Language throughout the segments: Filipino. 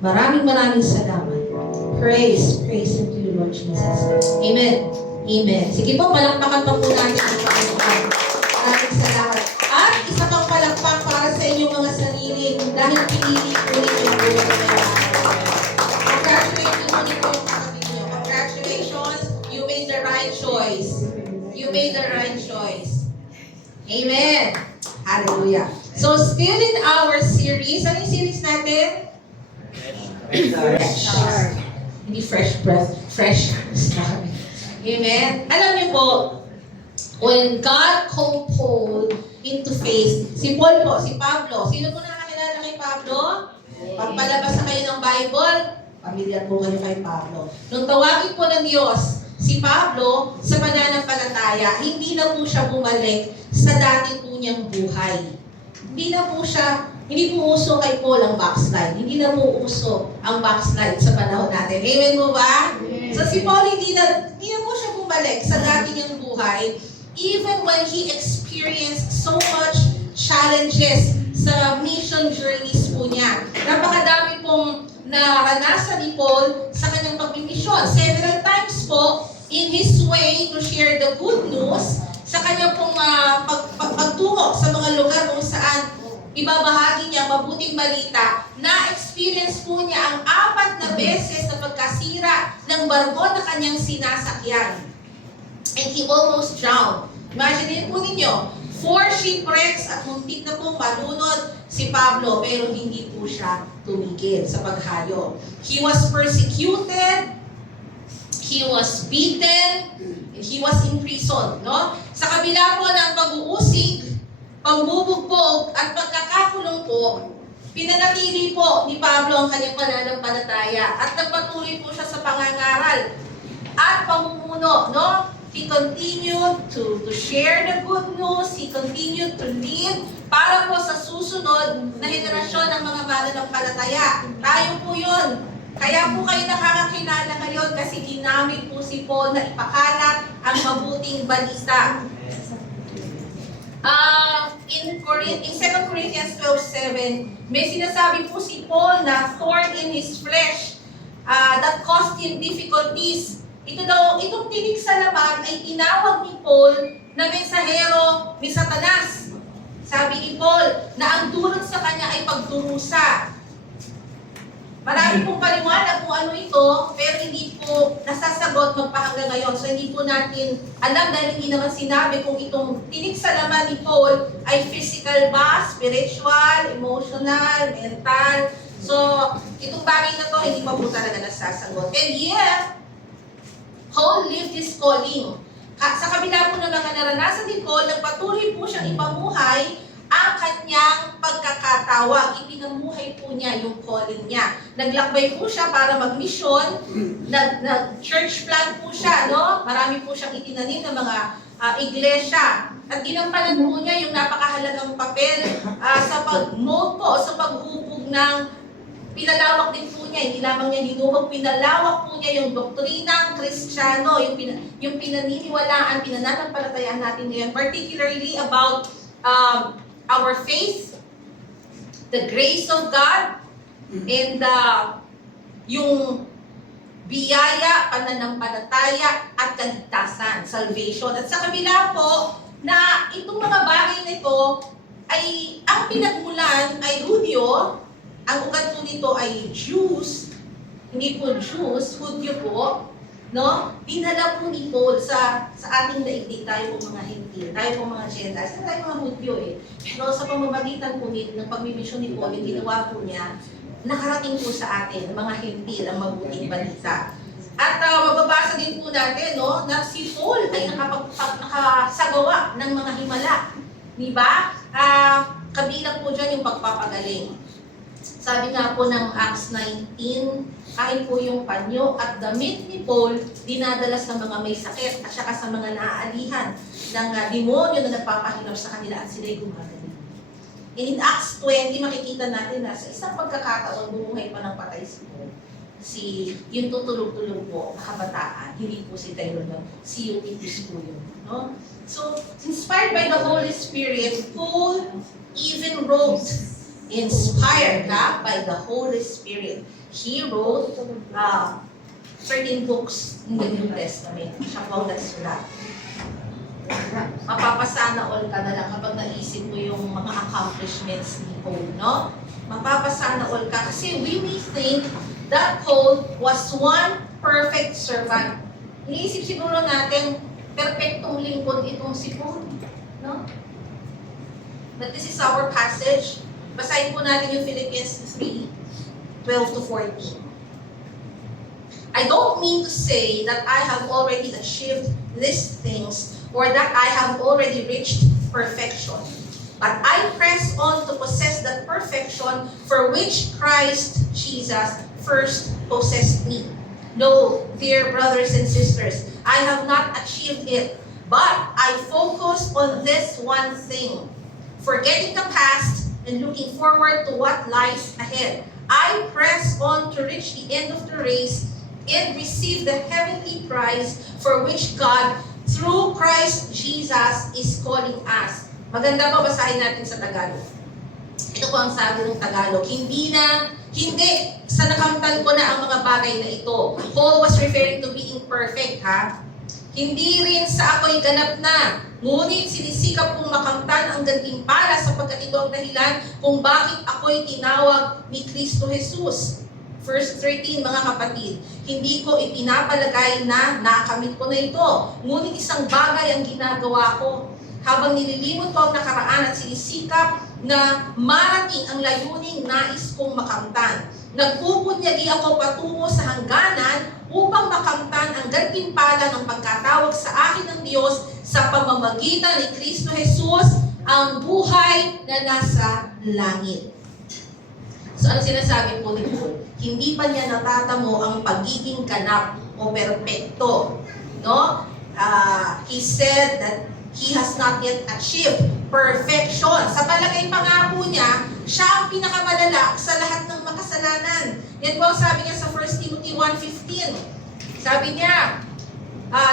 Maraming salamat. Praise unto you, Lord Jesus. Amen. Amen. Sige po, palakpakan pa po natin ang Panginoon. Maraming salamat. At isa pang palakpak para sa inyong mga sarili dahil pinili po ninyo ang buhay na yan. Congratulations po ninyo yung kapatid niyo. Congratulations, you made the right choice. You made the right choice. Amen. Hallelujah. So, still in our series, ano yung series natin? Fresh. Hindi fresh breath, fresh start. Amen. Alam niyo po, when God called Paul into faith, si Paul po, si Pablo, sino po nakakilala kay Pablo? Pagpalabas na kayo ng Bible, pamilyar po kayo kay Pablo. Nung tawagin po ng Diyos, si Pablo, sa pananampalataya, hindi na po siya bumalik sa dati po niyang buhay. Hindi po uso kay Paul ang backslide. Hindi na po uso ang backslide sa panahon natin. Amen mo ba? Amen. So si Paul, hindi na po siya bumalik sa dati niyang buhay, even when he experienced so much challenges sa mission journeys po niya. Napakadami pong naranasan ni Paul sa kanyang pagmimisyon. Several times po, in his way to share the good news, sa kanyang pong pagtungo sa mga lugar kung saan ibabahagi niya mabuting balita, na-experience po niya ang 4 na beses na pagkasira ng barko na kanyang sinasakyan. And he almost drowned. Imagine po ninyo, 4 shipwrecks at muntik na pong malunod si Pablo, pero hindi po siya tumigil sa paghayo. He was persecuted, he was beaten, and he was imprisoned. No? Sa kabila po ng pag-uusig, pambubugbog at pagkakakulong po, pinanatili po ni Pablo ang kanyang pananampalataya at nagpatuloy po siya sa pangangaral at pamumuno. No? He continued to share the good news. He continued to lead para po sa susunod na henerasyon ng mga mananampalataya. Tayo po yun. Kaya po kayo nakakakilala ngayon kasi ginamit po si Paul na ipakalat ang mabuting balita. In 2 Corinthians 12:7, may sinasabi po si Paul na thorn in his flesh that caused him difficulties. Itong tinig sa laman ay tinawag ni Paul na mensahero ni Satanas. Sabi ni Paul na ang dulot sa kanya ay pagdurusa. Marami pong paliwanag kung ano ito, pero hindi po nasasagot magpahanggang ngayon. So hindi po natin alam dahil hindi naman sinabi kung itong tinig sa laman ni Paul ay physical ba, spiritual, emotional, mental. So itong bagay na to hindi pa po talaga nasasagot. And yet, Paul lived his calling. Sa kabila po ng mga naranasan ni Paul, nagpatuloy po siyang ipamuhay ang kanyang pagkakatawag. Ipinamuhay po niya yung calling niya. Naglakbay po siya para magmisyon, nag-church plant po siya, no? Marami po siyang itinanim ng mga iglesia. At ginampanan po niya yung napakahalagang papel sa pag-mold po, sa paghubog ng pinalawak din po niya, hindi lamang niya hinuhog, pinalawak po niya yung doktrinang Kristiyano, yung pinaniniwalaan, pinananampalatayaan natin ngayon, particularly about our faith, the grace of God, and yung biyaya, pananampalataya, at kaligtasan, salvation. At sa kabila po, na itong mga bagay na ito, ay ang pinagmulan ay Hudyo, ang ugat po nito ay Jews, hindi po Jews, Hudyo po, no? Dinala po ni Paul sa ating daigdig, tayo po mga Hintil, tayo po mga Gentiles, tayo mga Hudyo eh. Pero sa pamamagitan po nito, ng pagmimisyon ni Paul, yung ginawa po niya, nakarating po sa atin, mga Hintil, ang mabuting balita. At mababasa din po natin, no, na si Paul ay nakasagawa ng mga himala. Diba? Kabilang po dyan yung pagpapagaling. Sabi nga po ng Acts 19, kahit po yung panyo at damit ni Paul, dinadala sa mga may sakit at saka sa mga naaalihan ng demonyo na nagpapahirap sa kanila at sila'y gumagaling. In Acts 20, makikita natin na sa isang pagkakataon, bumuhay pa ng patay si Paul. Yung tutulog-tulog po, kabataan, hindi po si Tyrone, si Eutychus po yun. No? So, inspired by the Holy Spirit, Paul even wrote inspired by the Holy Spirit. He wrote 13 books in the New Testament. Siya po nagsulat. Mapapasana all ka na lang kapag naisip mo yung mga accomplishments ni Paul, no? Mapapasana all ka kasi we may think that Paul was one perfect servant. Iniisip siguro natin, perfectong lingkod itong si Paul, no? But this is our passage. Basahin po natin yung Philippians 3:12 to 14. I don't mean to say that I have already achieved these things or that I have already reached perfection. But I press on to possess that perfection for which Christ Jesus first possessed me. No, dear brothers and sisters, I have not achieved it, but I focus on this one thing, forgetting the past and looking forward to what lies ahead. I press on to reach the end of the race and receive the heavenly prize for which God, through Christ Jesus, is calling us. Maganda ba basahin natin sa Tagalog? Ito po ang sabi ng Tagalog. Hindi sa nakamtan ko na ang mga bagay na ito. Paul was referring to being perfect, ha? Hindi rin sa ako'y ganap na. Ngunit sinisikap kong makamtan ang gantimpala sapagkat ito ang dahilan kung bakit ako'y tinawag ni Kristo Jesus. Verse 13, mga kapatid, hindi ko ipinapalagay na nakamit ko na ito. Ngunit isang bagay ang ginagawa ko. Habang nililimot ko ang nakaraan at sinisikap na marating ang layuning nais kong makamtan. Nagpupunyagi ako patungo sa hangganan upang makamtan ang gantimpala ng pagkatawag sa akin ng Diyos sa pamamagitan ni Kristo Jesus, ang buhay na nasa langit. So ano sinasabi po ni Paul? Hindi pa niya natatamo ang pagiging ganap o perpekto. No? He said that he has not yet achieved perfection. Sa palagay pa nga po niya, siya ang pinakamalala sa lahat ng makasalanan. Yan po ang sabi niya sa 1 Timothy 1:15. Sabi niya,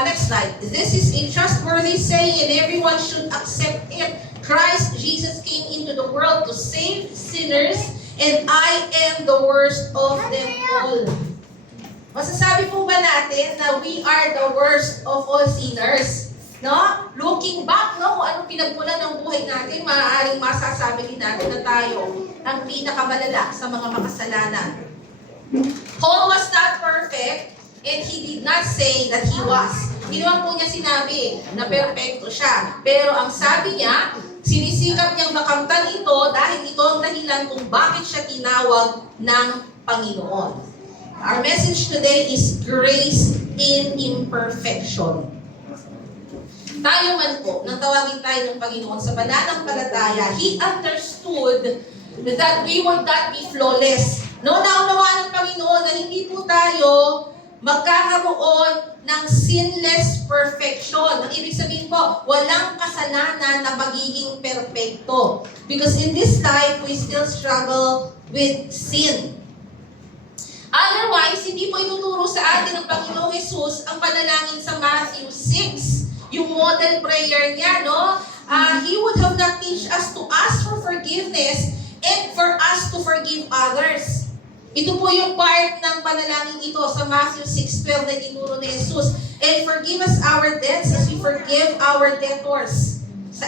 next slide. This is a trustworthy saying and everyone should accept it. Christ Jesus came into the world to save sinners, and I am the worst of them all. Masasabi po ba natin na we are the worst of all sinners? No? Looking back, no, kung anong pinagmulan ng buhay natin, maaaring masasabi din natin na tayo ang pinakamalala sa mga makasalanan. Paul was not perfect, and he did not say that he was. Hindi naman po niya sinabi na perfecto siya. Pero ang sabi niya, sinisikap niyang makamtan ito dahil ito ang dahilan kung bakit siya tinawag ng Panginoon. Our message today is grace in imperfection. Tayo man po, nang tawagin tayo ng Panginoon sa pananampalataya, He understood that we would not be flawless. No, naunawaan ng Panginoon na hindi po tayo magkakaroon ng sinless perfection. Ang ibig sabihin po, walang kasalanan na magiging perfecto. Because in this life, we still struggle with sin. Otherwise, hindi po ituturo sa atin ng Panginoong Jesus ang panalangin sa Matthew 6. Yung model prayer niya, no? He would have not teach us to ask for forgiveness and for us to forgive others. Ito po yung part ng panalangin ito sa Matthew 6:12 na tinuro ni Jesus. And forgive us our debts as we forgive our debtors. Sa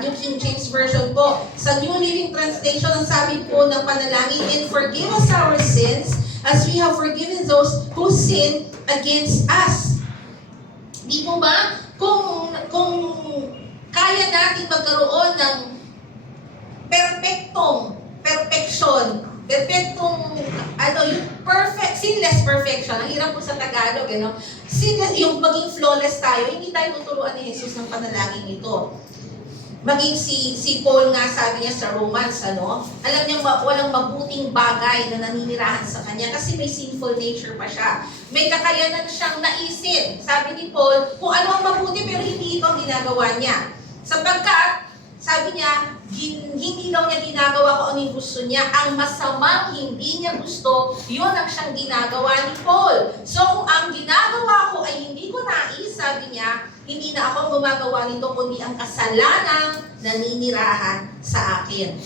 New King James Version po. Sa New Living Translation, ang sabi po ng panalangin, and forgive us our sins as we have forgiven those who sin against us. Di po ba? Kung kaya natin magkaroon ng perfectong yung perfect, sinless perfection. Ang hirap po sa Tagalog, sinless, yung maging flawless tayo, hindi tayo tuturuan ni Jesus ng panalangin ito. Maging si Paul nga, sabi niya sa Romans, alam niya walang mabuting bagay na naninirahan sa kanya kasi may sinful nature pa siya. May kakayanan siyang naisin. Sabi ni Paul, kung ano ang mabuti pero hindi ito ang ginagawa niya. Sapagkat, sabi niya, hindi daw niya ginagawa kung ano yung gusto niya. Ang masamang hindi niya gusto, yun ang siyang ginagawa ni Paul. So kung ang ginagawa ko ay hindi ko nais, sabi niya, hindi na ako gumagawa nito, kundi ang kasalanang naninirahan sa akin.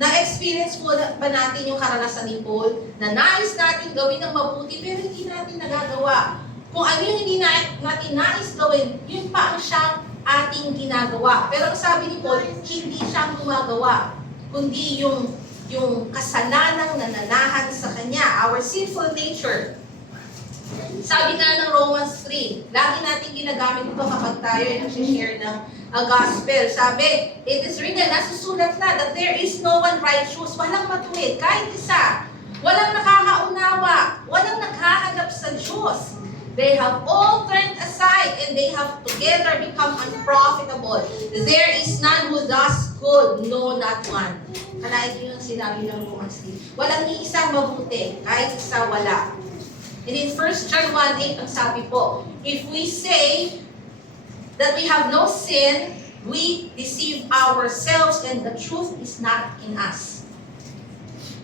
Na-experience po ba natin yung karanasan ni Paul na nais natin gawin ng mabuti pero hindi natin nagagawa? Kung ano yung hindi natin nais gawin, yun pa ang siyang ating ginagawa. Pero ang sabi ni Paul, hindi siyang gumagawa, kundi yung kasalanang nananahan sa kanya, our sinful nature. Sabi nga ng Romans 3, lagi natin ginagamit ito kapag tayo ay nag-share ng gospel. Sabi, it is written, nasusulat na, that there is no one righteous, walang matuwid, kahit isa. Walang nakakaunawa, walang naghahanap sa Diyos. They have all turned aside and they have together become unprofitable. There is none who does good, no, not one. Kalahin niyo yung sinabi ng Romans 3. Walang ni isang mabuti, kahit isa wala. And in 1 John 1:8, ang sabi po, if we say that we have no sin, we deceive ourselves and the truth is not in us.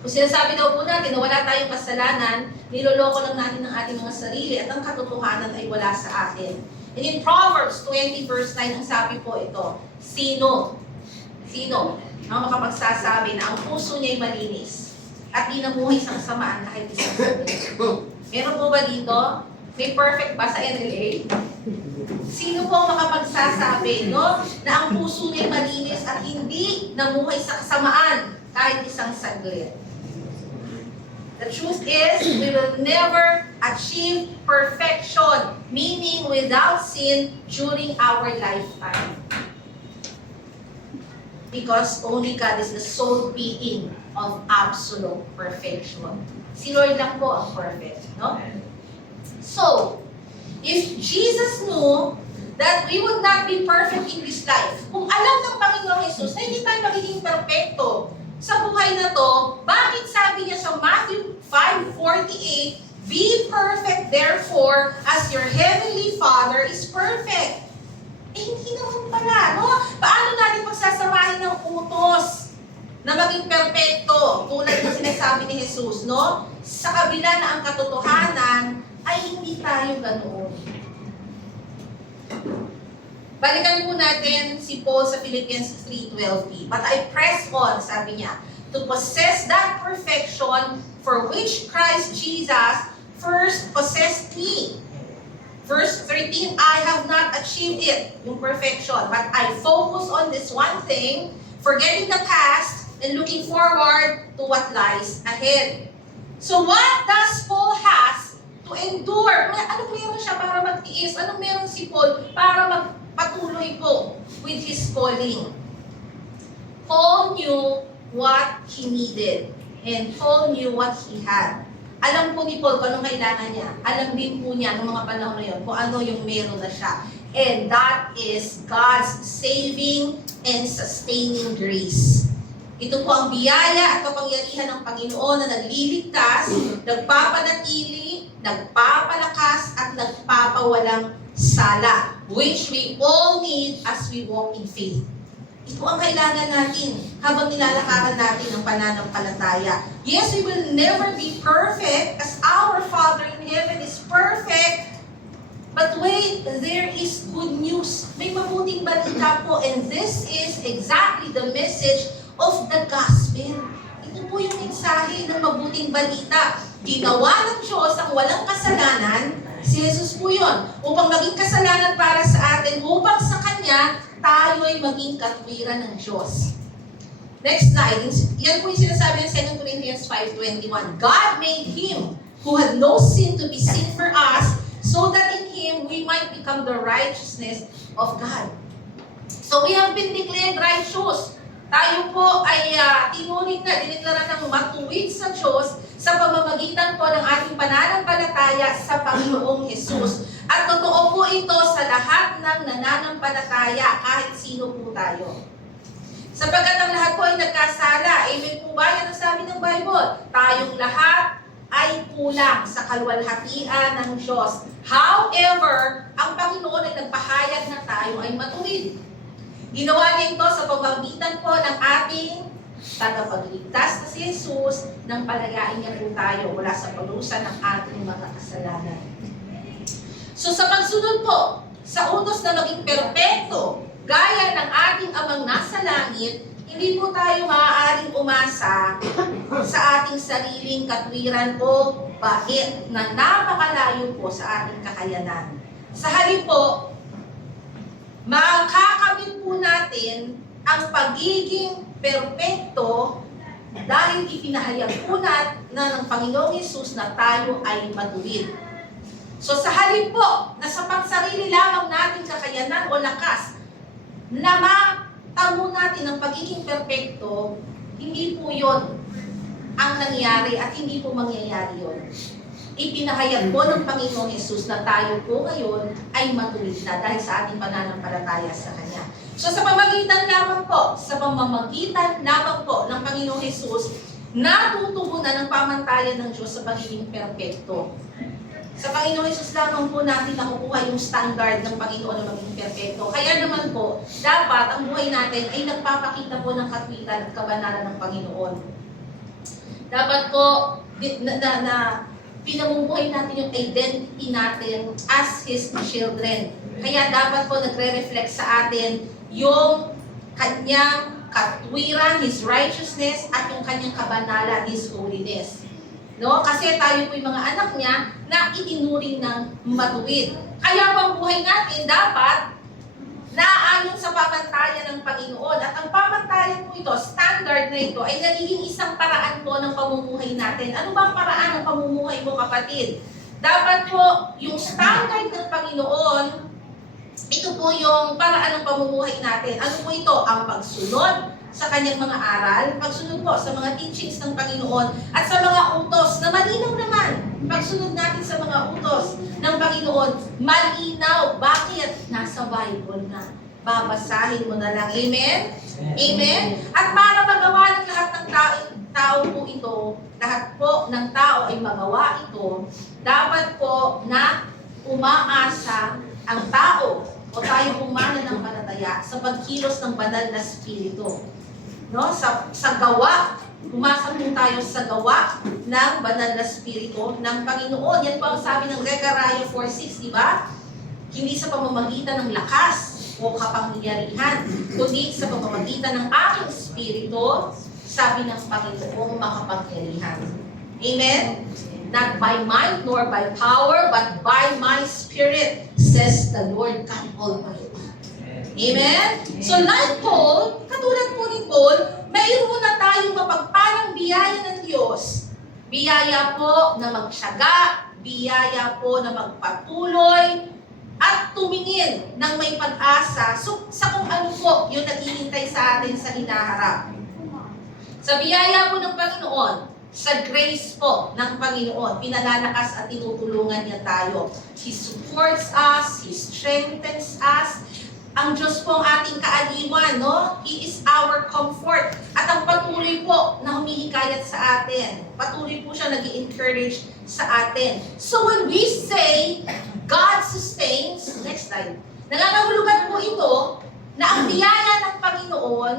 Kung sinasabi daw po natin na wala tayong kasalanan, niloloko lang natin ang ating mga sarili at ang katotohanan ay wala sa atin. And in Proverbs 20 verse 9, ang sabi po ito, Sino ang makapagsasabi na ang puso niya ay malinis at di namuhay sa kasamaan kahit isang saglit? Meron po ba dito? May perfect ba sa NLA? Sino po ang makapagsasabi, no, na ang puso niya ay malinis at hindi namuhay sa kasamaan kahit isang saglit? The truth is, we will never achieve perfection, meaning without sin during our lifetime. Because only God is the sole being of absolute perfection. Si Lord lang po ang perfect, no? So, if Jesus knew that we would not be perfect in this life, kung alam ng Panginoong Jesus na hindi tayo magiging perfecto sa buhay na to, bakit sabi niya sa Matthew 5:48, be perfect therefore as your heavenly Father is perfect? Eh, hindi naman pala, no? Paano natin pagsasamahin ng utos na maging perfecto tulad ng sinasabi ni Jesus, no? Sa kabila na ang katotohanan ay hindi tayo ganoon. Balikan po natin si Paul sa Philippians 3:12b. But I press on, sabi niya, to possess that perfection for which Christ Jesus first possessed me. Verse 13, I have not achieved it, yung perfection, but I focus on this one thing, forgetting the past and looking forward to what lies ahead. So what does Paul has to endure? Anong meron siya para magtiis? Anong meron si Paul para magpatuloy po with his calling? Paul knew what he needed and Paul knew what he had. Alam po ni Paul kung anong kailangan niya. Alam din po niya noong mga panahon na yun kung ano yung meron na siya. And that is God's saving and sustaining grace. Ito po ang biyaya at kapangyarihan ng Panginoon na nagliligtas, nagpapanatili, nagpapalakas at nagpapawalang sala, which we all need as we walk in faith. Ito ang kailangan natin habang nilalakaran natin ang pananampalataya. Yes, we will never be perfect as our Father in heaven is perfect. But wait, there is good news. May mabuting balita po, and this is exactly the message of the gospel. Ito po yung mensahe ng mabuting balita. Ginawa ng Diyos ang walang kasalanan, si Jesus po yun, upang maging kasalanan para sa atin, upang sa Kanya, tayo ay maging katwiran ng Diyos. Next slide. Yan po yung sinasabi ng 2 Corinthians 5:21. God made Him who had no sin to be sin for us, so that in Him we might become the righteousness of God. So we have been declared righteous. Tayo po ay tinuring na, dineklara ng matuwid sa Diyos sa pamamagitan po ng ating pananampalataya sa Panginoong Jesus. At totoo po ito sa lahat ng nananampalataya, kahit sino po tayo. Sapagkat ang lahat po ay nagkasala. Amen po ba? Yan ang sabi ng Bible. Tayong lahat ay kulang sa kaluwalhatian ng Diyos. However, ang Panginoon ay nagpahayag na tayo ay matuwid. Ginawa niya ito sa pamamagitan po ng ating tagapagligtas na si Jesus, nang palayain niya po tayo mula sa parusa ng ating mga kasalanan. So sa pagsunod po, sa utos na maging perpekto, gaya ng ating amang nasa langit, Hindi po tayo maaaring umasa sa ating sariling katwiran o bait na napakalayo po sa ating kakayanan. Sa halip po, makakamit po natin ang pagiging perpekto dahil ipinahayag po na ng Panginoong Hesus na tayo ay matuwid. So sa halip po, na sa pagsarili lamang natin kakayanan o lakas na matamo natin ang pagiging perpekto, hindi po yon ang nangyari at hindi po mangyayari yon. Ipinahayag po ng Panginoong Hesus na tayo po ngayon ay matuwid na dahil sa ating pananampalataya sa Kanya. So sa pamamagitan lamang po ng Panginoong Hesus, natutugunan ang pamantayan ng Diyos sa pagiging perpekto. Sa Panginoong Hesus lamang po natin nakukuha yung standard ng Panginoon na maging perpekto. Kaya naman po, dapat ang buhay natin ay nagpapakita po ng katwiran at kabanalan ng Panginoon. Dapat po pinamumuhay natin yung identity natin as His children. Kaya dapat po nagre-reflect sa atin yung kanyang katwiran, His righteousness, at yung kanyang kabanalan, His holiness. No? Kasi tayo po yung mga anak niya na itinuring ng matuwid. Kaya po ang buhay natin dapat naayon sa pamantayan ng Panginoon. At ang pamantayan po ito, standard na ito, ay nagiging isang paraan po ng pamumuhay natin. Ano ba ang paraan ng pamumuhay mo, kapatid? Dapat po yung standard ng Panginoon, ito po yung paraan ng pamumuhay natin. Ano po ito? Ang pagsunod sa kanyang mga aral, pagsunod po sa mga teachings ng Panginoon at sa mga utos na malinaw naman. Pagsunod natin sa mga utos ng Panginoon, malinaw. Bakit? Nasa Bible na. Babasahin mo na lang. Amen? Amen? At para magawa ng lahat ng tao po ito, lahat po ng tao ay magawa ito, dapat po na umaasa ang tao o tayo pumana ng panataya sa pagkilos ng banal na spirito. No, sa gawa, umasa po tayo sa gawa ng banal na spirito ng Panginoon. Yan po ang sabi ng Zechariah 4:6, di ba? Hindi sa pamamagitan ng lakas o kapangyarihan, kundi sa pamamagitan ng aking spirito, sabi ng Panginoong makapangyarihan. Amen? Not by might nor by power, but by my spirit, says the Lord God Almighty. Amen? So like Paul, katulad po ni Paul, mayroon na tayong mapagpalang biyaya ng Diyos. Biyaya po na magtiyaga, biyaya po na magpatuloy, at tumingin ng may pag-asa sa kung ano po yung naghihintay sa atin sa hinaharap. Sa biyaya po ng Panginoon, sa grace po ng Panginoon, pinalalakas at tinutulungan niya tayo. He supports us, He strengthens us. Ang Diyos po ang ating kaaliwan, no? He is our comfort. At ang patuloy po na humihikayat sa atin. Patuloy po siya nag-i-encourage sa atin. So when we say, God sustains, next slide, nangangahulugan po ito na ang biyaya ng Panginoon,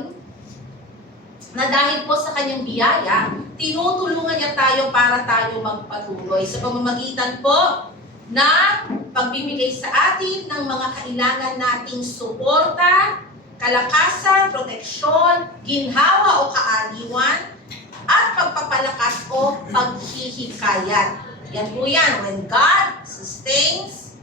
na dahil po sa kanyang biyaya, tinutulungan niya tayo para tayo magpatuloy. Sa pamamagitan po na pagbibigay sa atin ng mga kailangan nating suporta, kalakasan, proteksyon, ginhawa o kaaliwan, at pagpapalakas o paghihikayat. Yan po yan. When God sustains,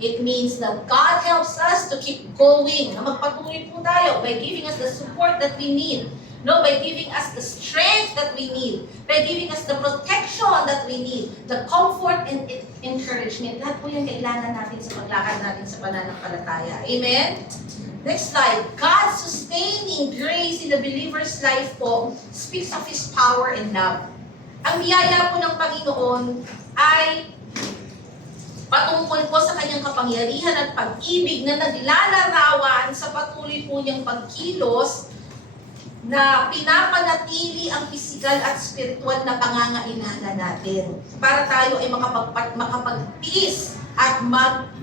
it means that God helps us to keep going. Na magpatuloy po tayo by giving us the support that we need. No, by giving us the strength that we need, by giving us the protection that we need, the comfort and encouragement. Lahat po yung kailangan natin sa paglakad natin sa pananampalataya. Amen? Next slide. God's sustaining grace in the believer's life po speaks of His power and love. Ang biyaya po ng Panginoon ay patungkol po sa kanyang kapangyarihan at pag-ibig na naglalarawan sa patuloy po niyang pagkilos na pinapanatili ang pisikal at spiritual na pangangailangan natin para tayo ay makapagtiis at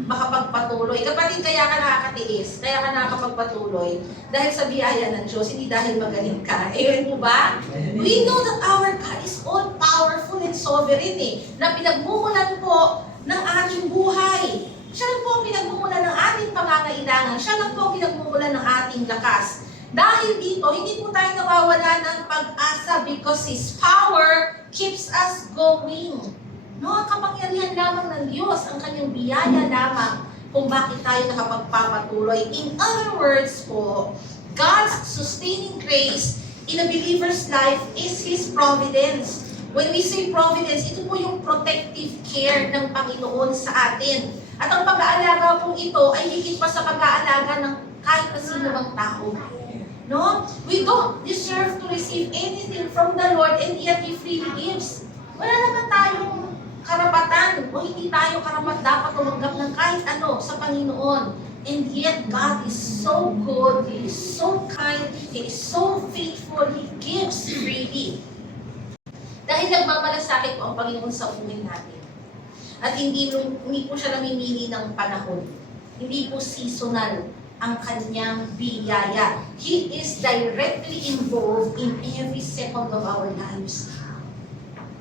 makapagpatuloy. Kapatid, kaya ka nakakatiis, kaya ka nakakapagpatuloy dahil sa biyaya ng Diyos, hindi dahil magaling ka. Amen po ba? We know that our God is all-powerful and sovereign na pinagmumulan po ng ating buhay. Siya lang po ang pinagmumulan ng ating pangangailangan. Siya lang po ang pinagmumulan ng ating lakas. Dahil dito, hindi po tayo nawawala ng pag-asa because His power keeps us going. No, ang kapangyarihan lamang ng Diyos, ang kanyang biyaya lamang kung bakit tayo nakapagpapatuloy. In other words po, God's sustaining grace in a believer's life is His providence. When we say providence, ito po yung protective care ng Panginoon sa atin. At ang pag-aalaga po ito ay higit pa sa pag-aalaga ng kahit na sino mang tao. No? We don't deserve to receive anything from the Lord and yet He freely gives. Wala naman tayong karapatan o hindi tayo dapat tumanggap ng kahit ano sa Panginoon. And yet God is so good, He is so kind, He is so faithful, He gives freely. Dahil nagmamalasakit po ang Panginoon sa buhay natin. At hindi po siya namimili ng panahon. Hindi po seasonal ang kanyang biyaya. He is directly involved in every second of our lives.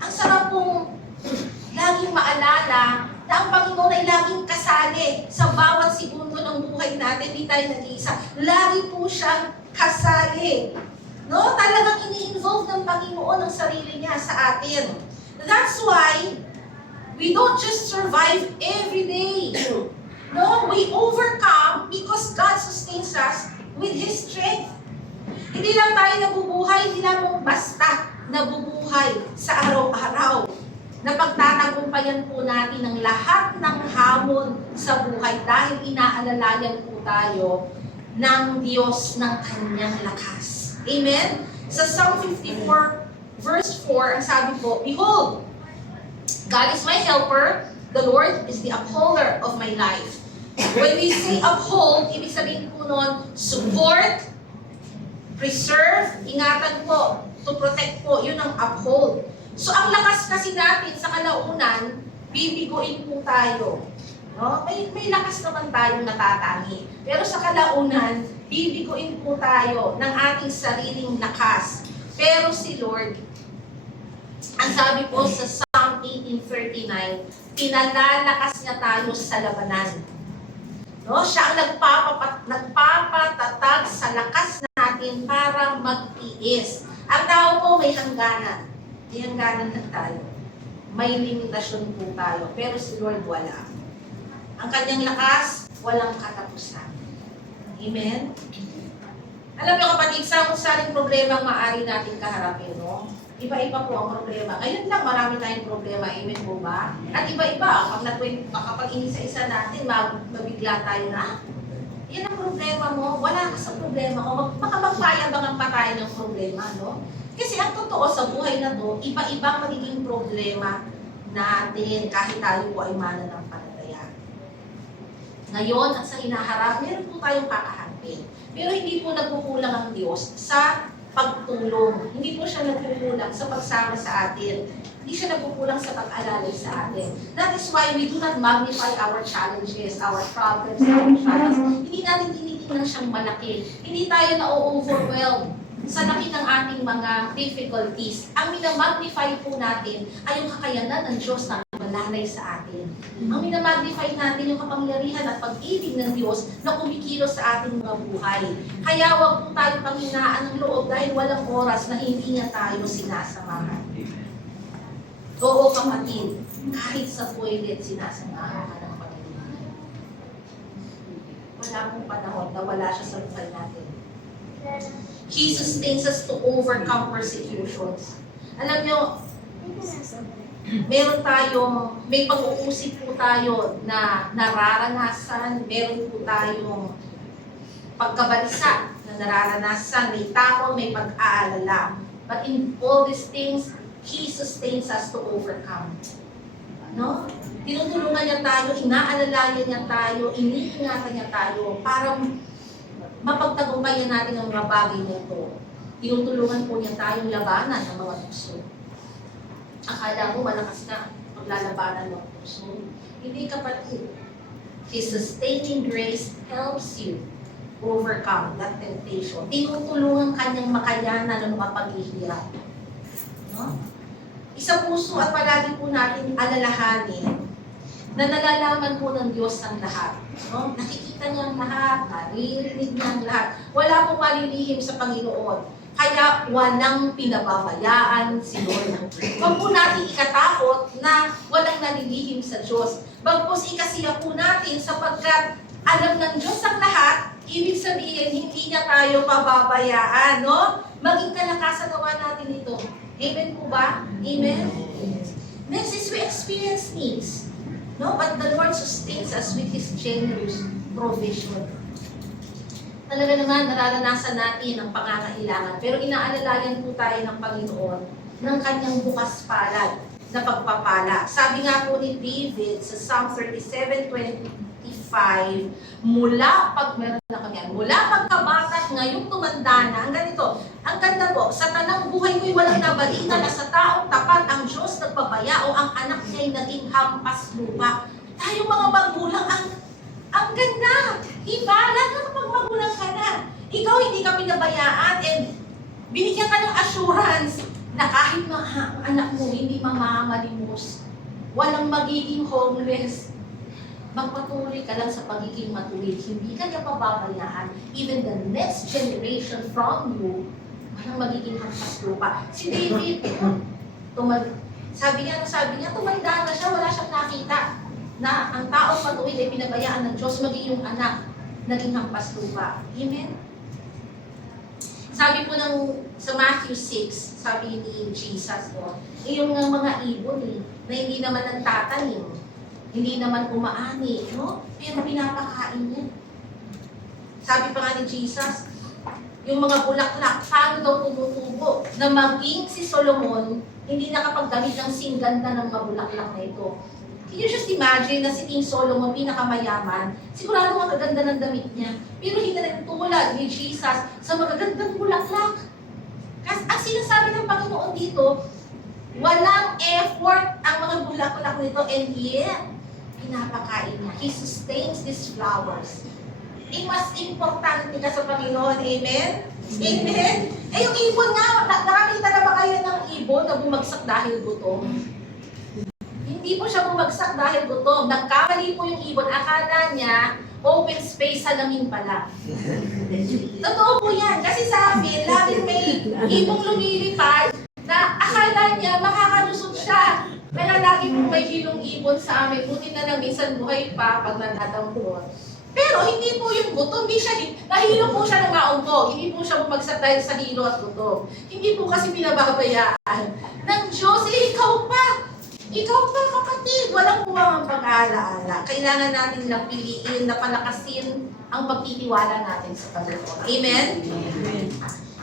Ang sarap pong laging maalala na ang Panginoon ay laging kasali sa bawat segundo ng buhay natin. Hindi tayo nag-iisa. Lagi po siyang kasali. No? Talagang ini-involve ng Panginoon ang sarili niya sa atin. That's why we don't just survive every day. No, we overcome because God sustains us with His strength. Hindi lang tayo nabubuhay, hindi lang basta nabubuhay sa araw-araw. Napagtatagumpayan po natin ang lahat ng hamon sa buhay dahil inaalalayan po tayo ng Diyos ng kanyang lakas. Amen? Sa Psalm 54 verse 4, ang sabi po, "Behold, God is my helper, the Lord is the upholder of my life." When we say uphold, ibig sabihin po nun, support, preserve, ingatan po, to protect po, yun ang uphold. So ang lakas kasi natin sa kalaunan, bibiguin po tayo. No? May lakas naman tayong natatangi. Pero sa kalaunan, bibiguin po tayo ng ating sariling lakas. Pero si Lord, ang sabi po sa Psalm 18:39, pinalalakas niya tayo sa labanan. No, siya ang nagpapatatag sa lakas natin para magtiis. Ang tao po may hangganan. May hangganan lang tayo. May limitasyon po tayo. Pero si Lord wala. Ang kanyang lakas, walang katapusan. Amen? Alam niyo kapatid, sa saling problema ang maaari natin kaharapin, no? Iba-iba po ang problema. Ngayon lang, marami tayong problema. Amen po ba? At iba-iba. Kapag inisa-isa natin, mabigla tayo na. Yan ang problema mo. Wala ka sa problema mo. Baka magpayabangan pa tayo ng problema, no? Kasi ang totoo sa buhay na to, iba-ibang magiging problema natin kahit tayo po ay mananampalataya. Ngayon, at sa hinaharap, meron po tayong kakaharapin. Pero hindi po nagkukulang ang Diyos sa pagtulong. Hindi po siya nagkukulang sa pagsama sa atin. Hindi siya nagkukulang sa pag-alalay sa atin. That is why we do not magnify our challenges, our problems, our trials. Hindi natin tinitingnan siyang malaki. Hindi tayo na-overwhelmed sa laki ng ating mga difficulties. Ang minamagnify po natin ay yung kakayanan ng Diyos na malalay sa atin. Ang minamagnify natin yung kapangyarihan at pag-ibig ng Diyos na kumikilos sa ating mga buhay. Kaya huwag po tayo panghinaan ng loob dahil walang oras na hindi niya tayo sinasamahan. Oo kapatid, kahit sa toilet sinasamahan ka ng Panginoon. Wala pong panahon na wala siya sa buhay natin. He sustains us to overcome persecutions. Alam nyo, may pag-uusip po tayo na nararanasan, meron po tayong pagkabalisa na nararanasan, may takot, may pag-aalala. But in all these things, He sustains us to overcome. No? Tinutulungan niya tayo, inaalalayan niya tayo, iniingatan niya tayo para mapagtagumpayan natin ang mga bagay na ito. Tinutulungan po niya tayong labanan ng mga tukso. Akala mo malakas na maglalabanan ng tukso. Hindi kapatid. His sustaining grace helps you overcome that temptation. Tinutulungan kanyang makayanan ng mga paghihirap. No? Isa puso at palagi po natin alalahanin na nalalaman po ng Diyos ang lahat. No? Nakikita niya ang lahat, naririnig niya ang lahat. Wala pong malilihim sa Panginoon. Kaya walang pinababayaan si Lord. Huwag po natin ikatakot na walang nalilihim sa Diyos. Bagpos ikasiya po natin sapagkat alam ng Diyos ang lahat, ibig sabihin hindi niya tayo pababayaan. No? Maging kalakasan nawa natin ito. Amen po ba? Amen? Next is we experience needs. No, but the Lord sustains us with His generous provision. Talaga naman, nararanasan natin ang pangangailangan. Pero inaalalayan po tayo ng Panginoon ng kanyang bukas palad na pagpapala. Sabi nga po ni David sa Psalm 37:25, mula pagkabata at ngayong tumanda na, ang ganito, ang ganda po, sa tanang buhay ko'y walang nabalita na sa taong tapat ang Diyos nagpabaya o ang anak niya'y naging hampas lupa. Tayong mga magulang, ang ganda! Iba, lalo kapag magulang ka na. Ikaw hindi ka pinabayaan and binigyan ka ng assurance na kahit ang anak mo hindi mamamalimos, walang magiging homeless, magpatuloy ka lang sa pagiging matuwid. Hindi ka niya pababayaan. Even the next generation from you, walang magiging hampas lupa. Si David, sabi niya, tumanda na siya, wala siyang nakita na ang taong matuwid ay pinabayaan ng Diyos, maging yung anak, naging hampas lupa. Amen? Sabi po sa Matthew 6, sabi ni Jesus, yung mga ibon na hindi naman nagtatanim, hindi naman umaani, no? Pero pinapakain niya. Sabi pa nga ni Jesus, yung mga bulaklak, paano daw tumutubo na maging si Solomon, hindi nakapagdamit ng singganda ng mga bulaklak na ito. Can you just imagine na si King Solomon, pinakamayaman, sigurado magaganda ng damit niya, pero hindi na tulad ni Jesus sa magagandang bulaklak. Kasi ang sinasabi ng Panginoon dito, walang effort ang mga bulaklak nito, and yet, pinapakain niya. He sustains these flowers. Mas importante ka sa Panginoon. Amen? Amen? Yung ibon nga, nakakita na ba kayo ng ibon na bumagsak dahil gutom? Hindi po siya bumagsak dahil gutom. Nagkamali po yung ibon. Akala niya, open space salamin pala. Totoo po yan. Kasi sa amin, laging may ibong lumilipad na akala niya makakalusot siya. Kaya lagi po may hilong ibon sa amin. Buti na lang minsan buhay pa pag nanatampon. Pero hindi po yung gutom. Nahilo po siya ng maungkog. Hindi po siya bumagsak dahil sa hilo at gutom. Hindi po kasi pinababayaan ng Diyos. Ikaw pa. Ikaw pa, kapatid. Walang buwang ang pag-aalaala. Kailangan natin lang piliin na palakasin ang pagtitiwala natin sa Panginoon. Amen? Amen.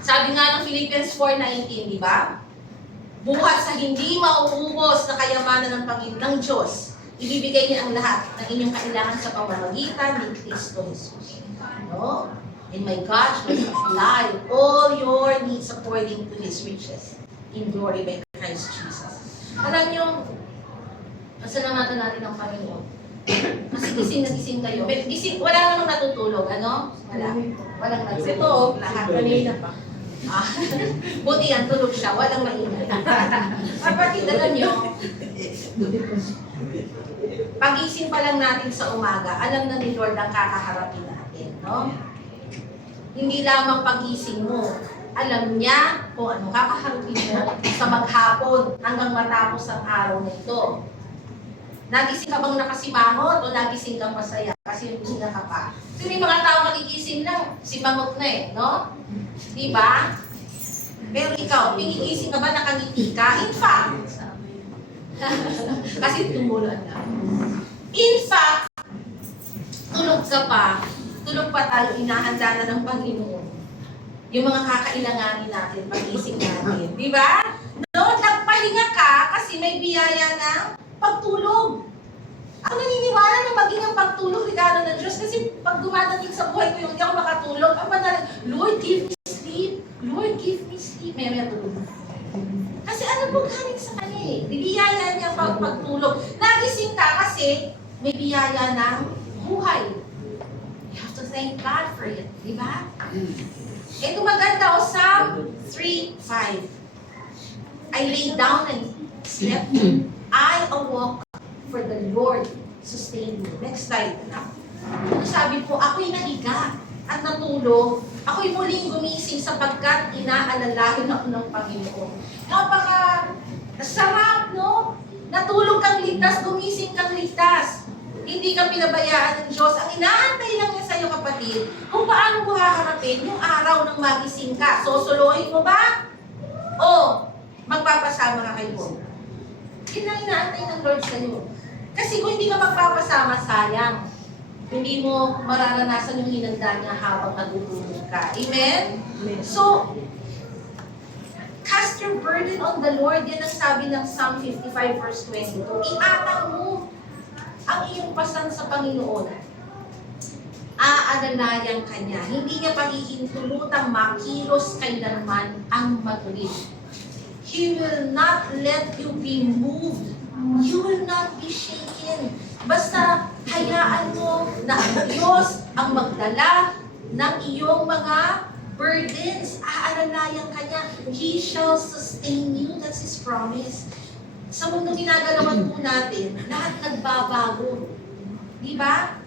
Sabi nga ng Philippians 4:19, di ba? Buhat sa hindi mauubos na kayamanan ng Panginoon ng Diyos, ibibigay niya ang lahat ng inyong kailangan sa pamamagitan ni Kristo Jesus. No? And my God shall supply all your needs according to His riches in glory by Christ Jesus. Alam niyo, pasalamatan natin ang Panginoon. Kasi gising na gising kayo. Wala namang natutulog, ano? Walang nagising. Ito, lahat kanina pa. Buti yan, tulog siya, walang maingay. Kapatid, alam nyo, pag-ising pa lang natin sa umaga, alam na ni Lord ang kakaharapin natin, no? Hindi lamang pag-ising mo, alam niya kung anong kakaharapin mo sa maghapon hanggang matapos ang araw na ito. Nagising ka bang nakasimangot o nagising kang masaya? Kasi yung gising ka pa. Kasi may mga tao magigising lang, simangot na no? Diba? Pero ikaw, pingigising ka ba nakangiti ka? In fact, kasi tumulan na. In fact, tulog pa tayo, inahanda na ng Panginoon. Yung mga kakailanganin natin, pag-ising natin. Diba? No, nagpahinga ka kasi may biyaya ng pagtulog. Ako naniniwala na maging ang pagtulog, regalo ng Diyos. Kasi pag dumadating sa buhay ko yung hindi ako makatulog, ang madalang, Lord, give me sleep. Lord, give me sleep. May tulog. Kasi ano po galing sa kanya eh. Bibiyaya niya pagtulog. Nagising ka kasi may biyaya ng buhay. You have to thank God for it. Diba? Ito maganda o Psalm 3:5. I lay down and slept. I awoke for the Lord sustain you. Next slide na. Sabi po, ako'y nahiga at natulog. Ako'y muling gumising sapagkat inaalalahin ako ng Panginoon. Sarap, no? Natulog kang ligtas, gumising kang ligtas. Hindi ka pinabayaan ng Diyos. Ang inaantay lang niya sa'yo, kapatid, kung paano mo haharapin yung araw ng magising ka. Sosolohin mo ba? O magpapasama ka kay Lord? Yun ang inaantay ng Lord sa'yo. Kasi kung hindi ka magpapasama, sayang. Hindi mo mararanasan yung hinanda niya habang natutulog ka. Amen? So, cast your burden on the Lord. Yan ang sabi ng Psalm 55 verse 22. Iatang mo ang iyong pasan sa Panginoon. Aalalayan ka niya. Hindi niya pahihintulutang makilos kailanman ang matuwid. He will not let you be moved. You will not be shaken. Basta hayaan mo na ang Diyos ang magdala ng iyong mga burdens. Aalalayan ka niya. He shall sustain you. That's His promise. Sa mundong ginagalawan po natin, lahat nagbabago. Di ba?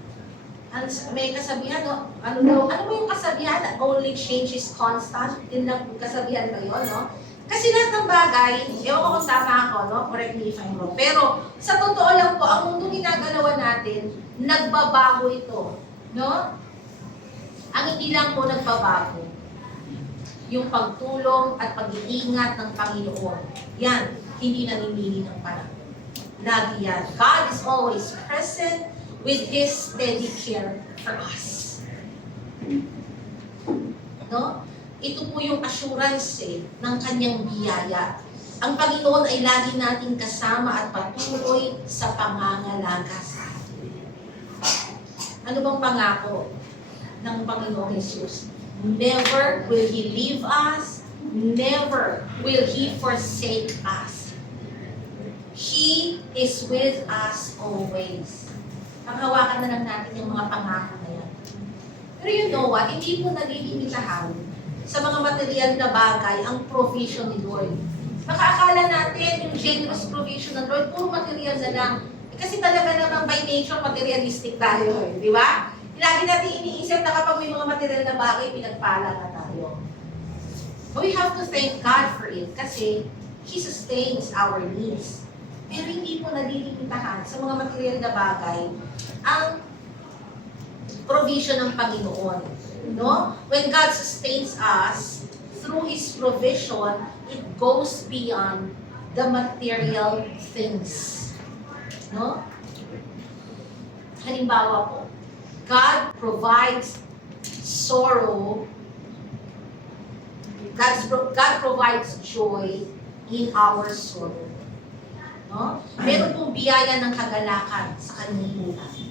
May kasabihan, no? Ano ba yung kasabihan? Only change is constant. Yun lang kasabihan ba yun, no? Kasi lahat ng bagay, ewan ko kung tama ako, no? Correct me if I'm wrong. Pero, sa totoo lang po, ang mundong ginagalawan natin, nagbabago ito. No? Ang hindi lang po nagbabago, yung pagtulong at pag-iingat ng Panginoon. Yan, hindi nanimili ng panahon. Lagi yan. God is always present with His steady care for us. No? Ito po yung assurance ng kanyang biyaya. Ang Panginoon ay lagi nating kasama at patuloy sa pangangalaga sa atin. Ano bang pangako ng Panginoong Jesus? Never will He leave us. Never will He forsake us. He is with us always. Panghawakan na lang natin yung mga pangako na yan. Pero you know what? Hindi mo nalilimitahan sa mga material na bagay ang provision ni Lord. Makakala natin yung generous provision ng Lord, puro material na lang. Kasi talaga naman by nature, materialistic tayo. Di ba? Lagi natin iniisip na kapag may mga material na bagay, pinagpala na tayo. But we have to thank God for it kasi He sustains our needs. Pero hindi po nalilimitahan sa mga material na bagay ang provision ng Panginoon. No? When God sustains us through His provision, it goes beyond the material things. No? Halimbawa po, God provides sorrow. God provides joy in our sorrow. No? Meron pong biyaya ng kagalakan sa kanyang buhay.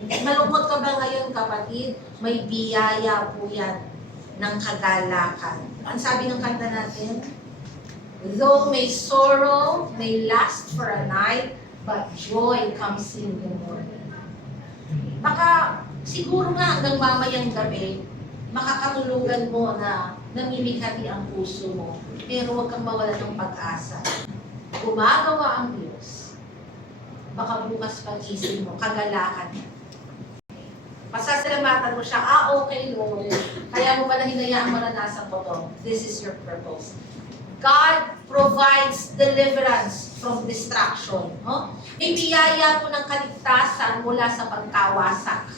Malungkot ka ba ngayon, kapatid? May biyaya po yan ng kagalakan. Ang sabi ng kanta natin, though may sorrow may last for a night, but joy comes in the morning. Baka siguro nga hanggang mamayang gabi, makakatulugan mo na namimighati ang puso mo, pero huwag kang mawala ng pag-asa. Gumagawa ang Diyos. Baka bukas pag-isip mo, kagalakan. Pasasalamatan mo siya, okay Lord, kaya mo pala hinayaang maranasan ko to. This is your purpose. God provides deliverance from distraction. No? May biyaya po ng kaligtasan mula sa pagkawasak.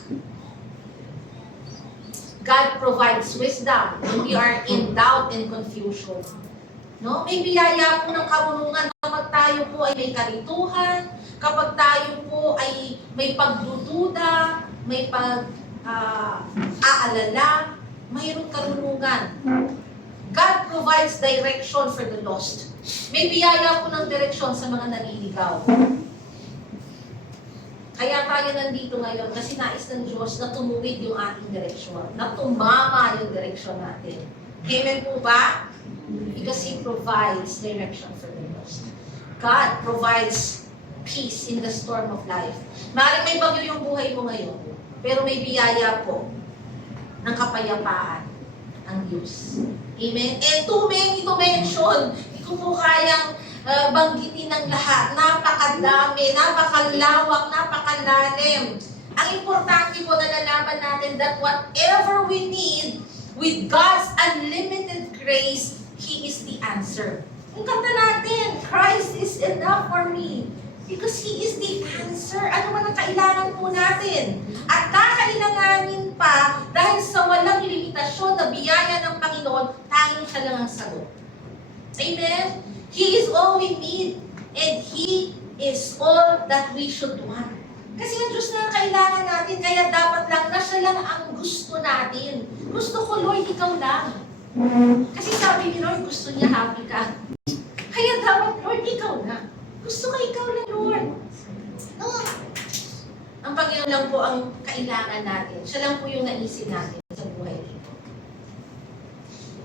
God provides wisdom when we are in doubt and confusion. No? May biyaya po ng karunungan kapag tayo po ay may kalituhan, kapag tayo po ay may pagdududa, may pag-aalala, mayroong karunungan. God provides direction for the lost. May biyaya po ng direksyon sa mga naliligaw. Kaya tayo nandito ngayon kasi nais ng Diyos na tumuwid yung ating direksyon, na tumama yung direksyon natin. Amen po ba? Because He provides direction for the lost. God provides peace in the storm of life. Maaaring may bagyo yung buhay mo ngayon, pero may biyaya po ng kapayapaan ang Diyos. Amen? And too many to mention. Hindi ko po kayang banggitin ng lahat. napakadami, napakalawak, napakalalim. Ang importante po na nalaman natin that whatever we need, with God's unlimited grace, He is the answer. Ang kanta natin, Christ is enough for me. Because He is the answer. Ano man ang kailangan po natin? At kakailanganin pa, dahil sa walang limitasyon na biyaya ng Panginoon, tanging siya lang ang sagot. Amen? He is all we need. And He is all that we should want. Kasi ang Diyos na ang kailangan natin, kaya dapat lang na siya lang ang gusto natin. Gusto ko, Lord, ikaw lang. Kasi sabi ni Lord, gusto niya happy ka. Kaya dapat, Lord, ikaw na. Gusto ko ikaw lang, Lord. No. Ang Panginoon lang po ang kailangan natin. Siya lang po yung naisip natin sa buhay dito.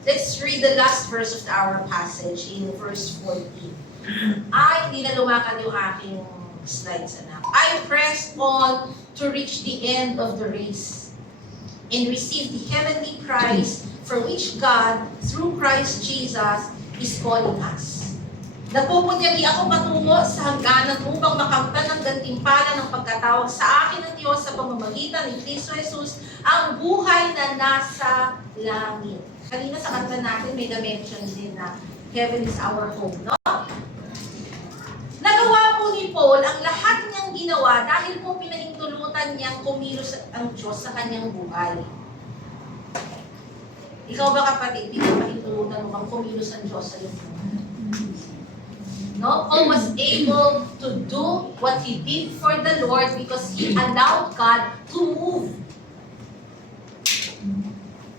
Let's read the last verse of our passage in verse 14. Ay, hindi na lumakad yung aking slides, anak. I press on to reach the end of the race and receive the heavenly prize for which God, through Christ Jesus, is calling us. Napupunyagi ako patungo sa hangganan upang makamtan ng gantimpala ng pagkatawag sa akin ng Diyos sa pamamagitan ni Kristo Jesus, ang buhay na nasa langit. Kanina sa kanta natin, may na-mention din na heaven is our home, no? Nagawa po ni Paul ang lahat niyang ginawa dahil po pinahintulutan niyang kumilos ang Diyos sa kanyang buhay. Ikaw ba kapatid, pinahintulutan mo bang kumilos ang Diyos sa iyong buhay? No? Paul was able to do what he did for the Lord because he allowed God to move.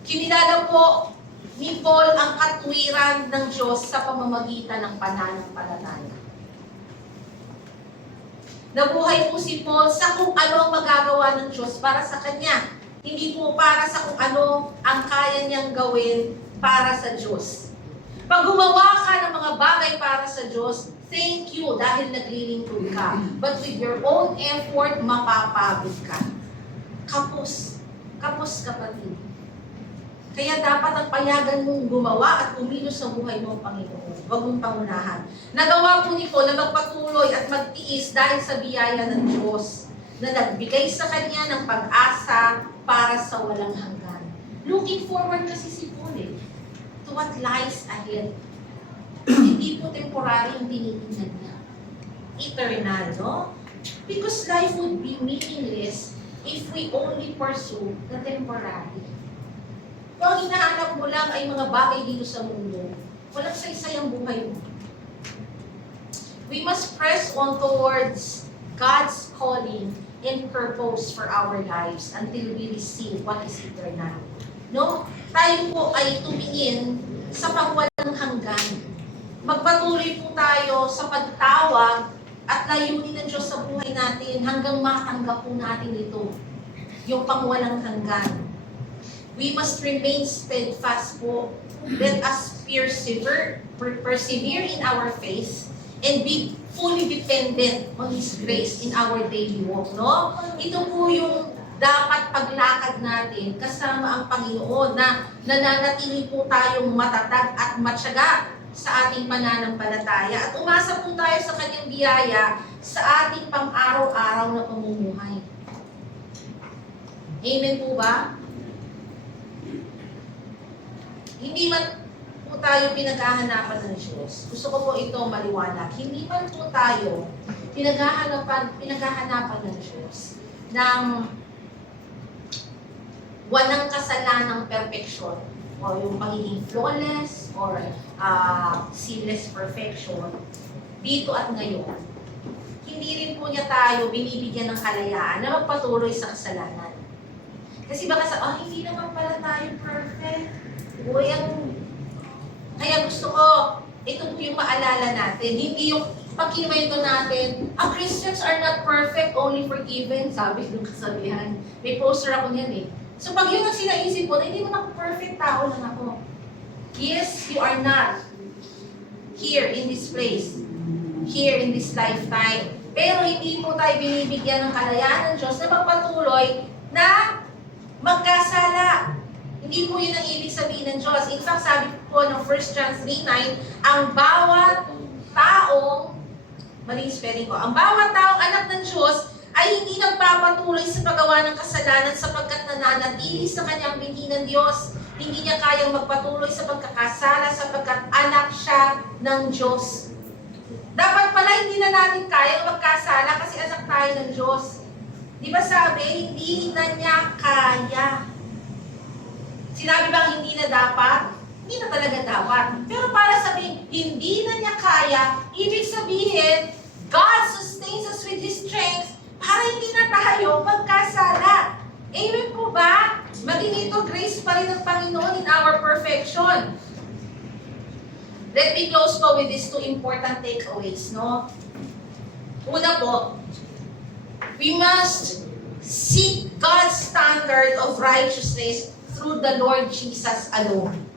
Kinilala po ni Paul ang katwiran ng Diyos sa pamamagitan ng pananampalataya. Nabuhay po si Paul sa kung ano ang magagawa ng Diyos para sa kanya. Hindi po para sa kung ano ang kaya niyang gawin para sa Diyos. Pag gumawa ka ng mga bagay para sa Diyos, thank you dahil naglilingkod ka. But with your own effort, mapapagod ka. Kapos. Kapos, kapatid. Kaya dapat ang payagan mong gumawa at kumilos sa buhay mo, Panginoon. Huwag mong pangunahan. Nagawa po ni Paul na magpatuloy at magtiis dahil sa biyaya ng Diyos na nagbigay sa kanya ng pag-asa para sa walang hanggan. Looking forward kasi si Paul to what lies ahead. Hindi po temporary yung tinitingnan niya. Eternal, no? Because life would be meaningless if we only pursue the temporary. Kung ang hinahanap mo lang ay mga bagay dito sa mundo, walang saysay ang buhay mo. We must press on towards God's calling and purpose for our lives until we receive what is eternal. No? Tayo po ay tumingin sa pangwalang hanggan. Magpatuloy po tayo sa pagtawag at layunin ng Diyos sa buhay natin hanggang matanggap po natin ito. Yung pangwalang hanggan. We must remain steadfast po. Let us persevere in our faith and be fully dependent on His grace in our daily walk. No? Ito po yung dapat paglakad natin kasama ang Panginoon na nananatili po tayong matatag at matyaga sa ating pananampalataya at umasa po tayo sa Kanyang biyaya sa ating pang-araw-araw na pamumuhay. Amen po ba? Hindi man po tayo pinaghahanapan ng Diyos. Gusto ko po ito maliwanag. Hindi man po tayo pinaghahanapan ng Diyos ng walang kasalanang perfection o yung pagiging flawless or sinless perfection dito at ngayon. Hindi rin po niya tayo binibigyan ng kalayaan na magpatuloy sa kasalanan. Kasi baka hindi naman pala tayo perfect. Kaya gusto ko, ito po yung maalala natin. Hindi yung pag kinuwento natin, Christians are not perfect, only forgiven. Sabi ng kasabihan. May poster ako niyan So pag yun ang sinaisip ko, hindi mo ako perfect, tao lang ako. Yes, you are not. Here in this place. Here in this lifetime. Pero hindi po tayo binibigyan ng kalayaan ng Diyos na magpatuloy na magkasala. Hindi po yun ang ibig sabihin ng Diyos. In fact, sabi po ng 1 John 3:9, ang bawat taong Maling spelling ko. Ang bawat taong anak ng Diyos ay hindi nagpapatuloy sa paggawa ng kasalanan sapagkat nananatili sa kanyang binhi ng Diyos. Hindi niya kayang magpatuloy sa pagkakasala sapagkat anak siya ng Diyos. Dapat pala hindi na natin kayang magkasala kasi anak tayo ng Diyos. Di ba sabi, hindi na niya kaya. Sinabi bang hindi na dapat? Hindi na talaga dapat. Pero para sabihin, hindi na niya kaya, ibig sabihin, God sustains us with His strength para hindi na tayo magkasala. Amen po ba? Maging ito, grace pa rin ng Panginoon in our perfection. Let me close po with these two important takeaways, no? Una po, we must seek God's standard of righteousness through the Lord Jesus alone.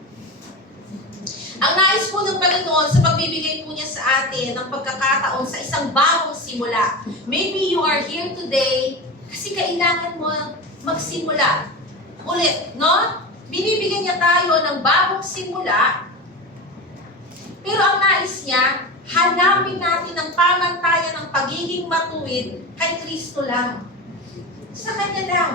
Ang nais po ng Panginoon sa pagbibigay po niya sa atin ng pagkakataon sa isang bagong simula. Maybe you are here today kasi kailangan mo magsimula ulit, no? Binibigyan niya tayo ng bagong simula, pero ang nais niya, hanapin natin ang pamantayan ng pagiging matuwid kay Kristo lang. Sa Kanya lang.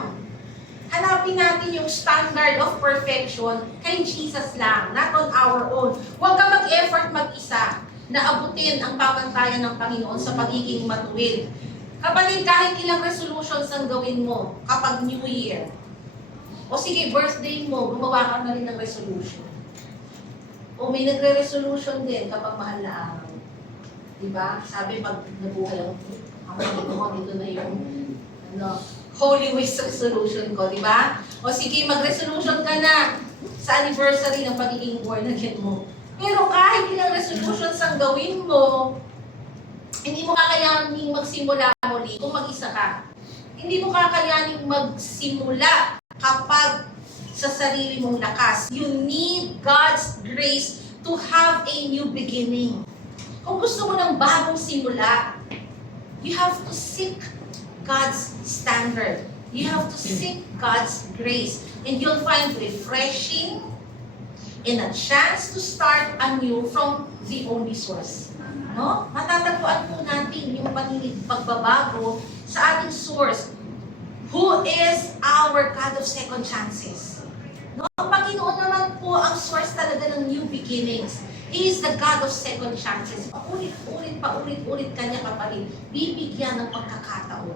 Hanapin natin yung standard of perfection kay Jesus lang, not on our own. Huwag ka mag-effort mag-isa na abutin ang pamantayan ng Panginoon sa pagiging matuwid. Kapatid, kahit ilang resolutions ang gawin mo kapag New Year, o sige, birthday mo, gumawa ka na rin ng resolution. O may nagre-resolution din kapag mahal na araw. Diba? Sabi pag nabuhay ang Panginoon, ito na yung Holy Week resolution ko, di ba? O sige, mag-resolution ka na sa anniversary ng pagiging born again mo. Pero kahit ilang resolutions ang gawin mo, hindi mo kakayaning magsimula muli kung mag-isa ka. Hindi mo kakayaning magsimula kapag sa sarili mong lakas. You need God's grace to have a new beginning. Kung gusto mo ng bagong simula, you have to seek God's standard. You have to seek God's grace. And you'll find refreshing and a chance to start anew from the only source. No? Matatagpuan po natin yung pagbabago sa ating source, who is our God of second chances. No? Ang Panginoon naman po ang source talaga ng new beginnings. He is the God of second chances. Paulit-ulit kanya kapatid, bibigyan ng pagkakataon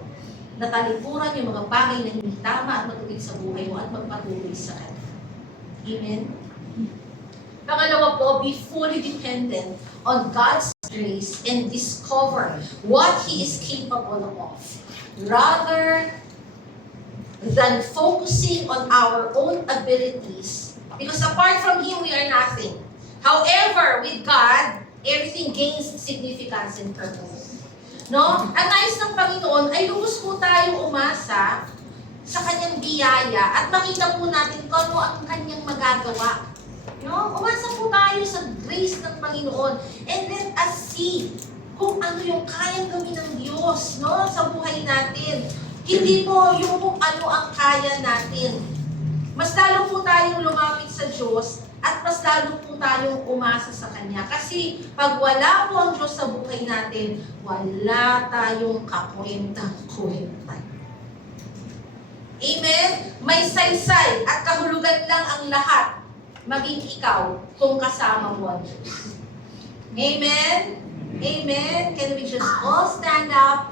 na talikuran yung mga bagay na hindi tama at matubig sa buhay mo at magpatuloy sa Kanya. Amen? Pangalawa po, be fully dependent on God's grace and discover what He is capable of, rather than focusing on our own abilities, because apart from Him, we are nothing. However, with God, everything gains significance and purpose. No? Ang nais ng Panginoon ay lubos po tayong umasa sa Kanyang biyaya at makita po natin kung ano ang Kanyang magagawa. No? Umasa po tayo sa grace ng Panginoon and let us see kung ano yung kayang gawin ng Diyos, no? Sa buhay natin. Hindi po yung kung ano ang kaya natin. Mas lalo po tayong lumapit sa Diyos at mas lalo po tayong umasa sa Kanya. Kasi pag wala po ang Diyos sa buhay natin, wala tayong kakwentang-kwenta. Amen? May saysay at kahulugan lang ang lahat, maging ikaw, kung kasama mo ang Diyos. Amen? Amen? Can we just all stand up